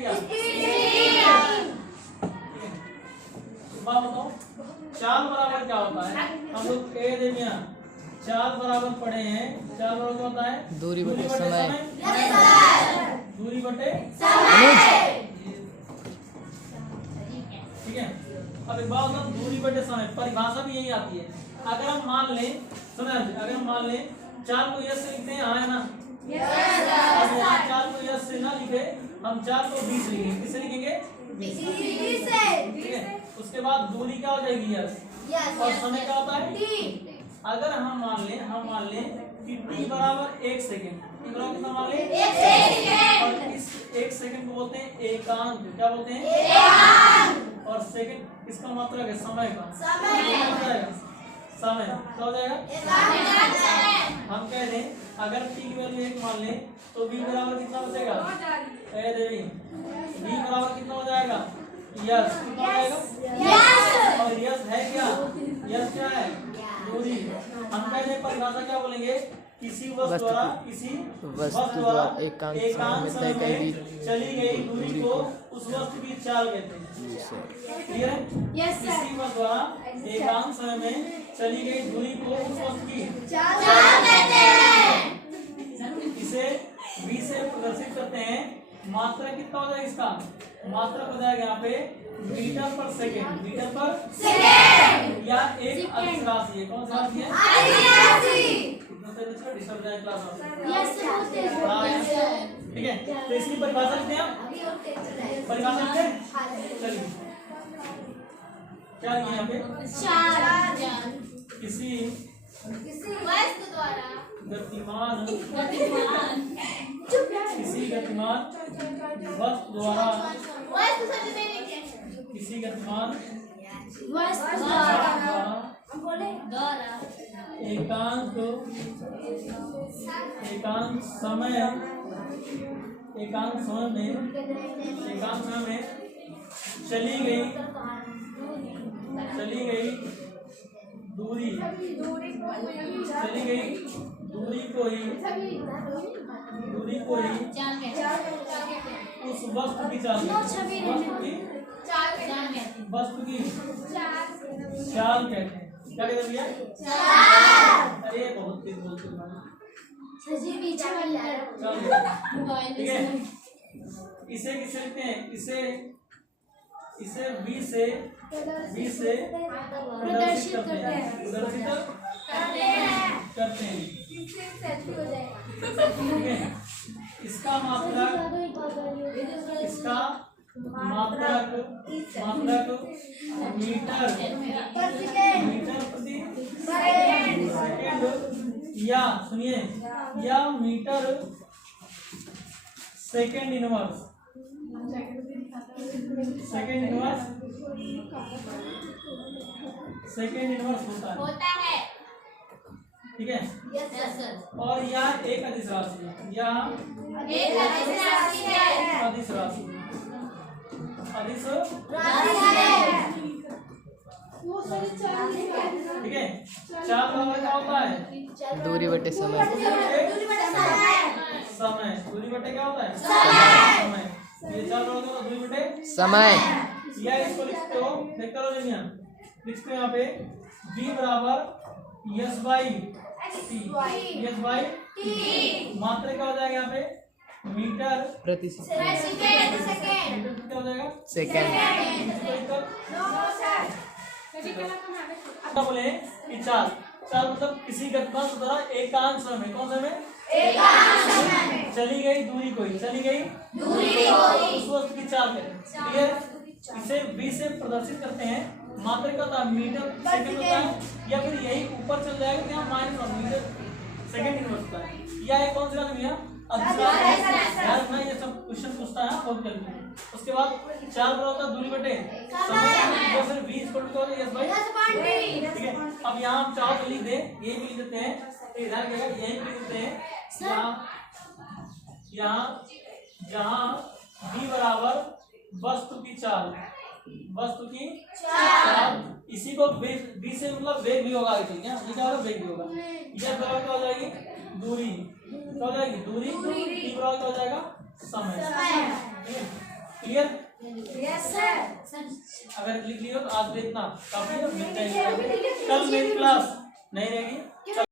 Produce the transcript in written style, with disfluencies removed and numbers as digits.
क्या? बात बताओ, चाल बराबर क्या होता है? हम लोग ए दे मियां चाल बराबर पढ़े हैं। चाल बराबर क्या होता है? दूरी बटे समय। दूरी बटे ठीक है। अब एक बात बताओ, दूरी बटे समय परिभाषा भी यही आती है। अगर हम मान लें, सुना, अगर हम मान लें चाल को यस से लिखते हैं, हाँ है ना? अब यहाँ चाल को यस से ना लिखे, हम चाल को 20 लिखेंगे। किससे लिखेंगे? 20 से। ठीक है। उसके बाद दूरी क्या हो जाएगी? यस। और समय क्या होता है? अगर हम मान लें कि t बराबर 1 सेकेंड, t बराबर कितना मान लें? 1 सेकेंड। और इस 1 सेकेंड को बोलते हैं एकांक। क्या बोलते हैं? एकांक। और सेकेंड किसका मात्रक है? समय का। समय क्या हो जाएगा? हम कह दें अगर t की वैल्यू 1 मान लें तो v बराबर कितना बचेगा? v बराबर कितना हो जाएगा? यस। कितना हो जाएगा? और यस है क्या? यस क्या है? दूरी। हम कहते हैं परिभाषा क्या बोलेंगे? किसी वस्तु द्वारा एकांक समय में चली गई दूरी को उस वस्तु की चाल कहते हैं। क्लियर है? किसी वस्तु द्वारा एकांक समय में चली गई दूरी को उस वस्तु की चाल कहते हैं। इसे v से प्रदर्शित करते हैं। मात्रा कितना हो जाएगा इसका? मात्रा हो जाएगा यहाँ पे मीटर पर सेकेंड। मीटर पर सेकेंड या एक अदिश राशि है। कौन सी राशि है? अदिश राशि। डिस्टर्ब जाए क्लास में। ठीक है, तो इसकी परिभाषा लिखते हैं हम। परिभाषा लिखते हैं, चलिए क्या लिखे यहाँ पे? किसी वस्तु द्वारा गतिमान किसी गतिमान वस्तु द्वारा किसी गतिमान वस्तु द्वारा एकांक समय में चली गई दूरी को ही उस वस्तु की चाल कहते हैं। क्या कहते भैया? अरे बहुत तेज बोलते हैं। ठीक है, इसे किससे लिखते हैं? इसे v से प्रदर्शित करते हैं। ठीक है, इसका मात्रक मीटर प्रति सेकेंड या सुनिए या मीटर सेकेंड इनवर्स होता है। ठीक है। और यहाँ एक अदिश राशि है। यहाँ एक अदिश राशि ठीक है। चाल बराबर क्या होता है? दूरी बटे समय। दूरी बटे क्या होता है? समय। ये चाल बराबर दूरी बटे समय। या इसको लिखते हो, देख करो जमीन लिखते हो यहाँ पे v बराबर यस बाई टी। मात्रा क्या हो जाएगा यहाँ पे? मीटर प्रति सेकेंड। क्या हो जाएगा? सेकेंड। बोले कि चाल मतलब किसी गतिमान द्वारा एकांक समय में, कौन समय? चली गई दूरी को उस वस्तु की चाल कहते हैं। इसे v से प्रदर्शित करते हैं। मात्रा का होता है मीटर सेकंड होता है, या फिर यही ऊपर चल जाएगा क्या? -1 मीटर सेकंड इनवर्स होता है। या एक कौन सी बात भैया? यार मैं ये सब क्वेश्चन पूछता है बहुत जल्दी। उसके बाद चाल बराबर होता है दूरी बटे समय, या फिर v equal to S by. ठीक है, अब यहाँ हम चाहो तो लिख दे, यही भी लिख देते हैं, इधर क्या यही भी लिख देते हैं। यहाँ जहाँ v बराबर वस्तु की चाल इसी को v से मतलब वेग भी होगा। क्या होगा? वेग भी होगा। यह बराबर क्या हो जाएगी? दूरी। क्या हो जाएगी? दूरी। t बराबर क्या हो जाएगा? समय। ठीक है, क्लियर? Yes sir. अगर लिख लियो तो आज इतना काफी है, मिल जाएगी। कल मेरी क्लास नहीं रहेगी।